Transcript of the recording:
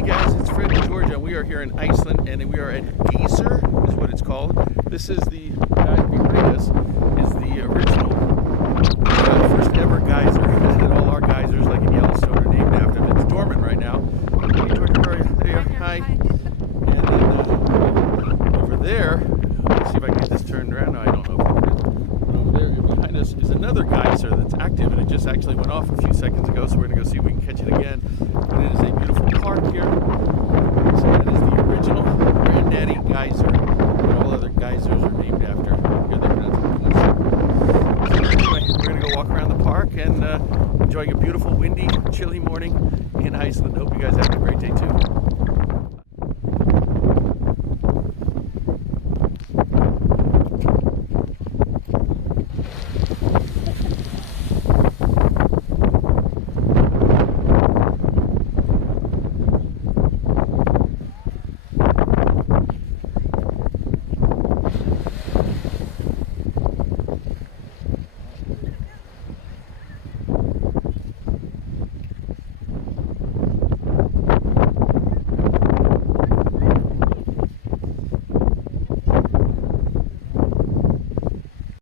Hey guys, it's Fred and Georgia. We are here in Iceland and we are at Geysir, is what it's called. This is the